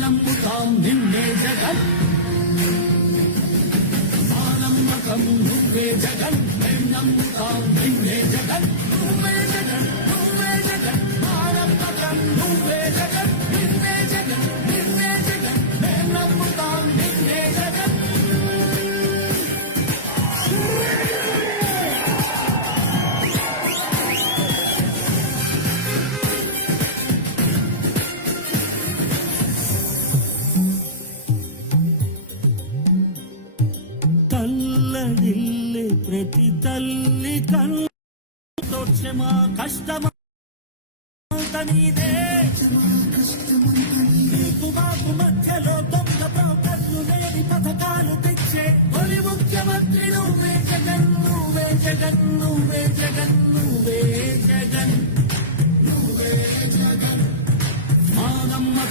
నమ్ముతాం నిన్నే జగన్ మా నమ్మకం నువ్వే జగన్ నమ్ముతాం నిన్నే Jagan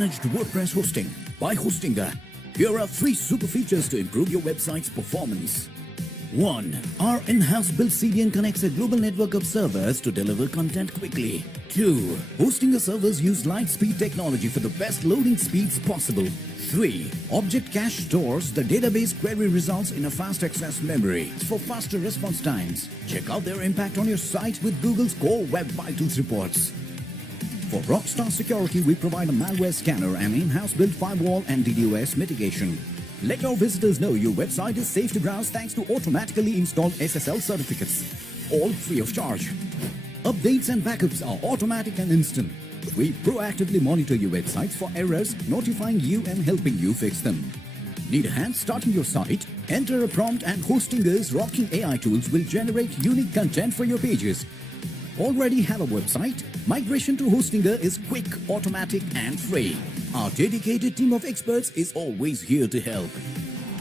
Managed WordPress hosting by Hostinger. Here are three super features to improve your website's performance. 1. Our in-house built CDN connects a global network of servers to deliver content quickly. 2. Hostinger servers use light-speed technology for the best loading speeds possible. 3. Object Cache stores the database query results in a fast access memory for faster response times. Check out their impact on your site with Google's Core Web Vitals reports. For Rockstar Security, we provide a malware scanner and in-house built firewall and DDoS mitigation. Let your visitors know your website is safe to browse thanks to automatically installed SSL certificates. All free of charge. Updates and backups are automatic and instant. We proactively monitor your websites for errors, notifying you and helping you fix them. Need a hand starting your site? Enter a prompt and Hostinger's rocking AI tools will generate unique content for your pages. Already have a website? Migration to Hostinger is quick, automatic, and free. Our dedicated team of experts is always here to help.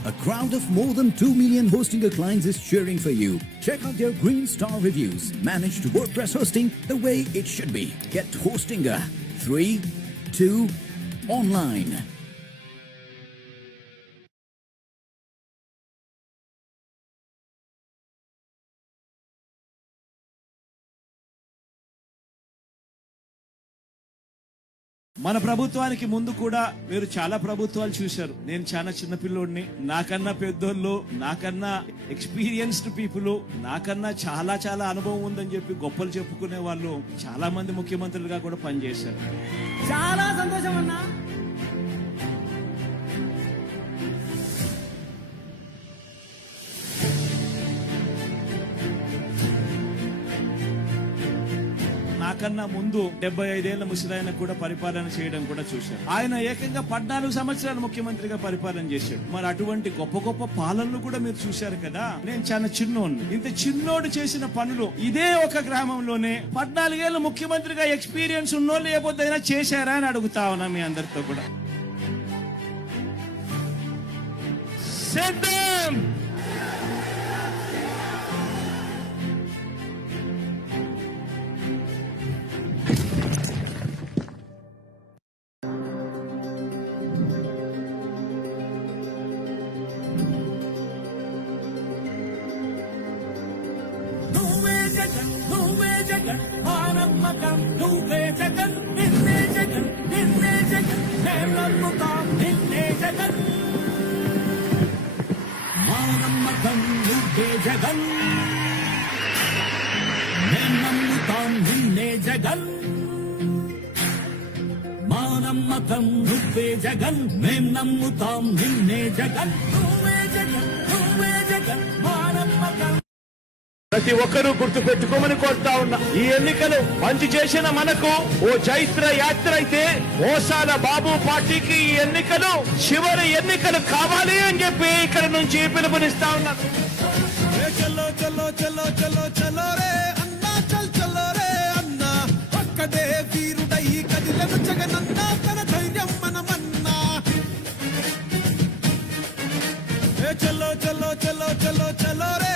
A crowd of more than 2 million Hostinger clients is cheering for you. Check out their green star reviews. Managed WordPress hosting the way it should be. Get Hostinger. 3, 2, online. మన ప్రభుత్వానికి ముందు కూడా మీరు చాలా ప్రభుత్వాలు చూశారు. నేను చాలా చిన్నపిల్లోడిని నాకన్నా పెద్దోళ్ళు నాకన్నా ఎక్స్పీరియన్స్డ్ పీపుల్ నాకన్నా చాలా చాలా అనుభవం ఉందని చెప్పి గొప్పలు చెప్పుకునే వాళ్ళు చాలా మంది ముఖ్యమంత్రులుగా కూడా పనిచేశారు. చాలా సంతోషం అన్నా. నాకన్నా ముందు డెబ్బై ఐదేళ్ళ ముసలాయన కూడా పరిపాలన చేయడం కూడా చూశారు. ఆయన ఏకంగా పద్నాలుగు సంవత్సరాలు ముఖ్యమంత్రిగా పరిపాలన చేశాడు. మరి అటువంటి గొప్ప గొప్ప పాలనలు కూడా మీరు చూశారు కదా? నేను చాలా చిన్నోడిని. ఇంత చిన్నోడు చేసిన పనులు ఇదే ఒక గ్రామంలోనే పద్నాలుగేళ్ళు ముఖ్యమంత్రిగా ఎక్స్పీరియన్స్ ఉన్నోళ్ళు లేకపోతే అయినా చేశారా అని అడుగుతా ఉన్నా మీ అందరితో కూడా. సిద్ధం! నువ్వే జగన్? మేం నమ్ముతాం నిన్నే జగన్. మా నమ్మకం నువ్వే జగన్. మేం నమ్ముతాం నిన్నే జగన్. నువ్వే జగన్ నువ్వే జగన్. మా నమ్మకం ప్రతి ఒక్కరూ గుర్తు పెట్టుకోమని కోరుతా ఉన్నా. ఈ ఎన్నికలు మంచి చేసిన మనకు ఓ చైత్ర యాత్ర అయితే మోసాల బాబు పార్టీకి ఈ ఎన్నికలు చివరి ఎన్నికలు కావాలి అని చెప్పి ఇక్కడ నుంచి పిలుపునిస్తా ఉన్నా. చలో చలో చలో చలో చలో రే అన్నా చల్ చలో రే అన్నా. ఒక్కడే వీరుడై కదిలను జగనన్నా తన ధైర్యం మనమన్నా. ఏ చలో చలో చలో చలో చలో రే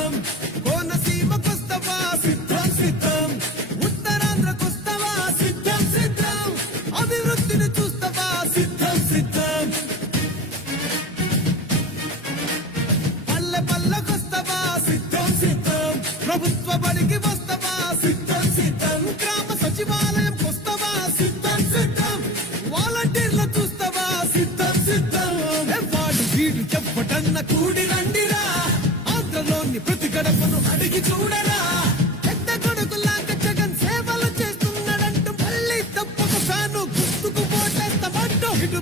గడపను అడిగి చూడరా. పెద్ద కొడుకులాగా జగన్ సేవలు చేస్తున్నాడంటూ మళ్ళీ తప్పక ఫ్యాను గుర్తుకు పోటేస్తామంటూ ఇటు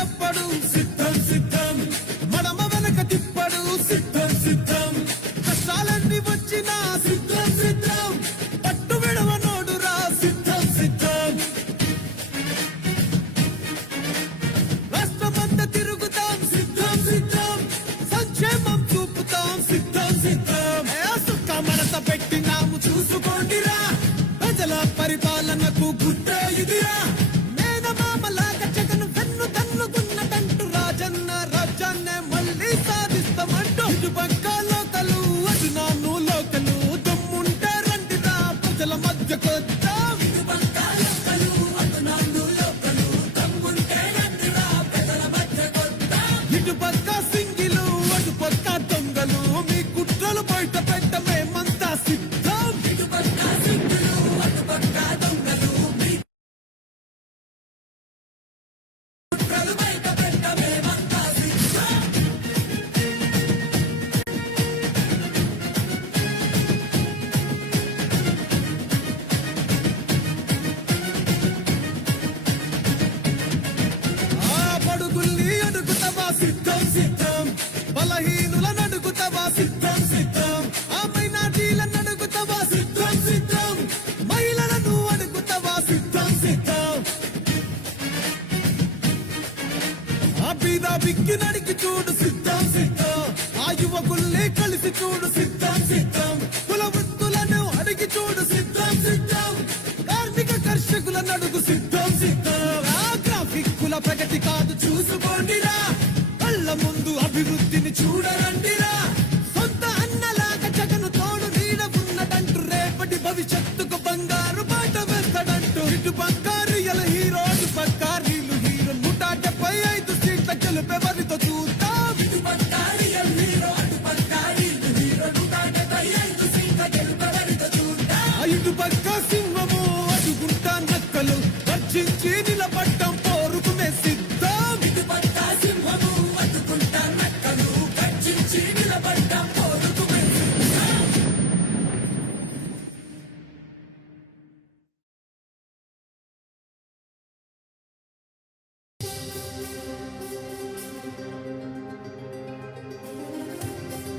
పరిపాలనకు గుడ్డ ఇదిరా చూడు సిద్ధం సిద్ధం. ఆ యువకుల్ని కలిసి చూడు సిద్ధం సిద్ధం.